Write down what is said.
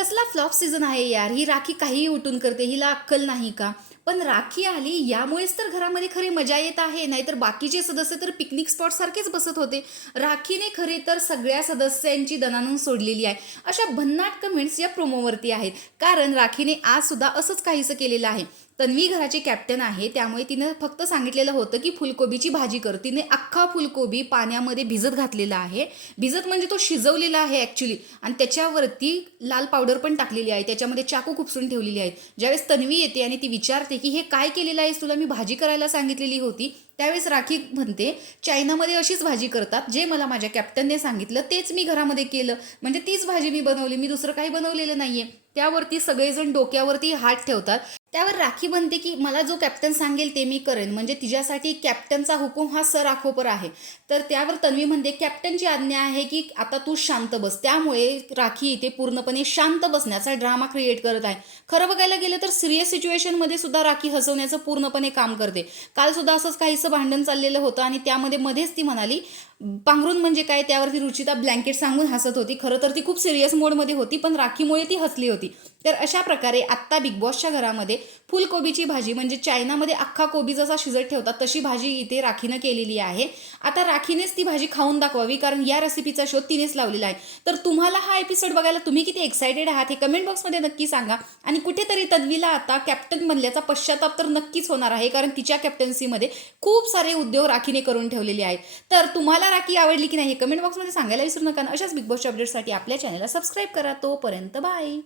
कसला flop season आहे यार. ही राखी काहीही उठून करते. हिला अक्कल नाही का? पण राखी आली यामुळेच तर घरामध्ये खरी मजा येत आहे. नाहीतर बाकीचे सदस्य तर पिकनिक स्पॉट सारखेच बसत होते. राखीने खरे तर सगळ्या सदस्यांची दणानून सोडलेली आहे. अशा भन्नाट कमेंट्स या प्रोमोवरती आहेत. कारण राखीने आज सुद्धा असंच काहीसं केलेलं आहे. तन्वी घराची कॅप्टन आहे, त्यामुळे तिनं फक्त सांगितलेलं होतं की फुलकोबीची भाजी कर. तिने अख्खा फुलकोबी पाण्यामध्ये भिजत घातलेला आहे. भिजत म्हणजे तो शिजवलेला आहे ॲक्च्युली, आणि त्याच्यावरती लाल पावडर पण टाकलेली आहे. त्याच्यामध्ये चाकू खुपसून ठेवलेली आहे. ज्यावेळेस तन्वी येते आणि ती विचारते की हे काय केलेलं आहेस, तुला मी भाजी करायला सांगितलेली होती, त्यावेळेस राखी म्हणते चायनामध्ये अशीच भाजी करतात, जे मला माझ्या कॅप्टनने सांगितलं तेच मी घरामध्ये केलं, म्हणजे तीच भाजी मी बनवली, मी दुसरं काही बनवलेलं नाहीये. त्यावरती सगळेजण डोक्यावरती हात ठेवतात. त्यावर राखी म्हणते की मला जो कॅप्टन सांगेल ते मी करेन, म्हणजे तिच्यासाठी कॅप्टनचा हुकूम हा सर आखो पर आहे. तर त्यावर तन्वी म्हणते कॅप्टनची आज्ञा आहे की आता तू शांत बस. त्यामुळे राखी इथे पूर्णपणे शांत बसण्याचा ड्रामा क्रिएट करत आहे. खरं बघायला गेलं तर सिरियस सिच्युएशनमध्ये सुद्धा राखी हसवण्याचं पूर्णपणे काम करते. काल सुद्धा असंच काहीसं भांडण चाललेलं होतं आणि त्यामध्ये मध्येच ती म्हणाली पांघरून म्हणजे काय, त्यावरती रुचिता ब्लँकेट सांगून हसत होती. खरं तर ती खूप सिरियस मोडमध्ये होती, पण राखीमुळे ती हसली होती. तर अशा प्रकारे आत्ता बिग बॉसच्या घरामध्ये फुलकोबीची भाजी, म्हणजे चायनामध्ये अख्खा कोबी जसा शिजत ठेवतात तशी भाजी इथे राखीनं केलेली आहे. आता राखीनेच ती भाजी खाऊन दाखवावी, कारण या रेसिपीचा शोध तिनेच लावलेला आहे. तर तुम्हाला हा एपिसोड बघायला तुम्ही किती एक्सायटेड आहात हे कमेंट बॉक्समध्ये नक्की सांगा. आणि कुठेतरी तन्वीला आता कॅप्टन बनल्याचा पश्चाताप तर नक्कीच होणार आहे, कारण तिच्या कॅप्टन्सीमध्ये खूप सारे उद्योग राखीने करून ठेवलेले आहेत. तर तुम्हाला राखी आवडली की नाही हे कमेंट बॉक्समध्ये सांगायला विसरू नका. अशाच बिग बॉसच्या अपडेट्ससाठी आपल्या चॅनलला सबस्क्राईब करा. तोपर्यंत बाय.